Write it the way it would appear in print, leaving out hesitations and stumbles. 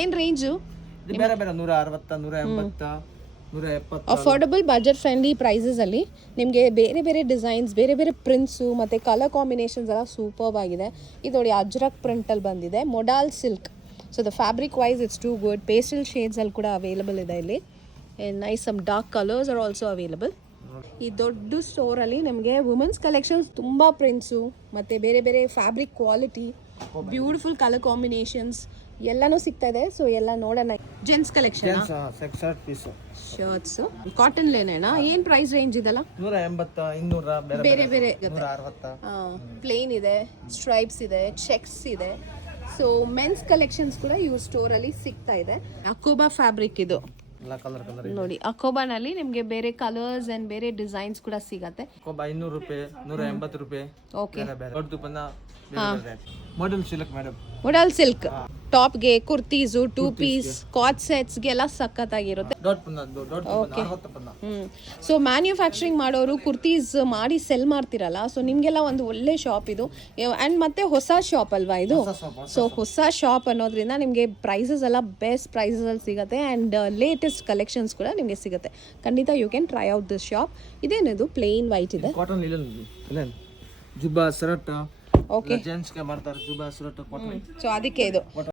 ಏನು ರೇಂಜು? ಬೇರೆ ಬೇರೆ 160, 180, 170. ಅಫೋರ್ಡಬಲ್ ಬಜೆಟ್ ಫ್ರೆಂಡ್ಲಿ ಪ್ರೈಸಸಲ್ಲಿ ನಿಮಗೆ ಬೇರೆ ಬೇರೆ ಡಿಸೈನ್ಸ್, ಬೇರೆ ಬೇರೆ ಪ್ರಿಂಟ್ಸು ಮತ್ತು ಕಲರ್ ಕಾಂಬಿನೇಷನ್ಸ್ ಎಲ್ಲ ಸೂಪರ್ಬ್ ಆಗಿದೆ. ಇದು ನೋಡಿ ಅಜ್ರಕ್ ಪ್ರಿಂಟಲ್ಲಿ ಬಂದಿದೆ, modal silk. So the fabric wise it's too good. Pastel ಶೇಡ್ಸಲ್ಲಿ ಕೂಡ ಅವೈಲಬಲ್ ಇದೆ ಇಲ್ಲಿ. Nice some dark colours are also available. ಈ ದೊಡ್ಡ ಸ್ಟೋರಲ್ಲಿ ನಿಮಗೆ ವುಮೆನ್ಸ್ ಕಲೆಕ್ಷನ್ಸ್ ತುಂಬ ಪ್ರಿಂಟ್ಸು ಮತ್ತು ಬೇರೆ ಬೇರೆ fabric quality, beautiful colour combinations ಎಲ್ಲನೂ ಸಿಗ್ತಾ ಇದೆ. ಸೊ ಎಲ್ಲ ನೋಡೋಣ. ಜೆಂಟ್ಸ್ ಕಲೆಕ್ಷನ್ ಶರ್ಟ್ಸ್ ಕಾಟನ್ ಲೇನೇನಾ? ಏನು ಪ್ರೈಸ್ ರೇಂಜ್ ಇದೆಲ್ಲ? 180, 200, ಬೇರೆ ಬೇರೆ 160. ಪ್ಲೇನ್ ಇದೆ, ಸ್ಟ್ರೈಪ್ಸ್ ಇದೆ, ಚೆಕ್ಸ್ ಇದೆ. ಸೊ ಮೆನ್ಸ್ ಕಲೆಕ್ಷನ್ಸ್ ಕೂಡ ಇವು ಸ್ಟೋರಲ್ಲಿ ಸಿಗ್ತಾ ಇದೆ. ಅಕೋಬಾ ಫ್ಯಾಬ್ರಿಕ್ ಇದು ಎಲ್ಲ ಕಲರ್ ನೋಡಿ. ಅಕೋಬಾನಲ್ಲಿ ನಿಮಗೆ ಬೇರೆ ಕಲರ್ಸ್ ಅಂಡ್ ಬೇರೆ ಡಿಸೈನ್ಸ್ ಕೂಡ ಸಿಗತ್ತೆ. 200 ರೂಪಾಯಿ, 180 ರೂಪಾಯಿ. Okay. Modal silk madam. Modal silk ಟಾಪ್ಗೆ, ಕುರ್ತೀಸು, 2 ಪೀಸ್, ಕಾಟ್ ಸೆಟ್ಸ್ಗೆ ಎಲ್ಲ ಸಖತ್ತಾಗಿರುತ್ತೆ. ಓಕೆ. ಸೊ ಮ್ಯಾನ್ಯುಫ್ಯಾಕ್ಚರಿಂಗ್ ಮಾಡೋರು ಕುರ್ತೀಸ್ ಮಾಡಿ ಸೆಲ್ ಮಾಡ್ತಿರಲ್ಲ, ಸೊ ನಿಮಗೆಲ್ಲ ಒಂದು ಒಳ್ಳೆ ಶಾಪ್ ಇದು. ಆ್ಯಂಡ್ ಮತ್ತೆ ಹೊಸ ಶಾಪ್ ಅಲ್ವಾ ಇದು? ಸೊ ಹೊಸ ಶಾಪ್ ಅನ್ನೋದ್ರಿಂದ ನಿಮಗೆ ಪ್ರೈಸಸ್ ಎಲ್ಲ ಬೆಸ್ಟ್ ಪ್ರೈಸಲ್ಲಿ ಸಿಗುತ್ತೆ ಆ್ಯಂಡ್ ಲೇಟೆಸ್ಟ್ ಕಲೆಕ್ಷನ್ಸ್ ಕೂಡ ನಿಮಗೆ ಸಿಗುತ್ತೆ. ಖಂಡಿತ you can try out this shop. ಇದೇನಿದು ಪ್ಲೇನ್ ವೈಟ್ ಇದೆ. ಕಾಟನ್ ಜುಬ್ಬಾ ಶರ್ಟ್. ಓಕೆ. ಜೆಂಟ್ಸ್ ಗೆ ಮಾಡ್ತಾರೆ ಜುಬ್ಬಾ ಶರ್ಟ್ ಕಾಟನ್. ಸೊ ಅದಕ್ಕೆ ಇದು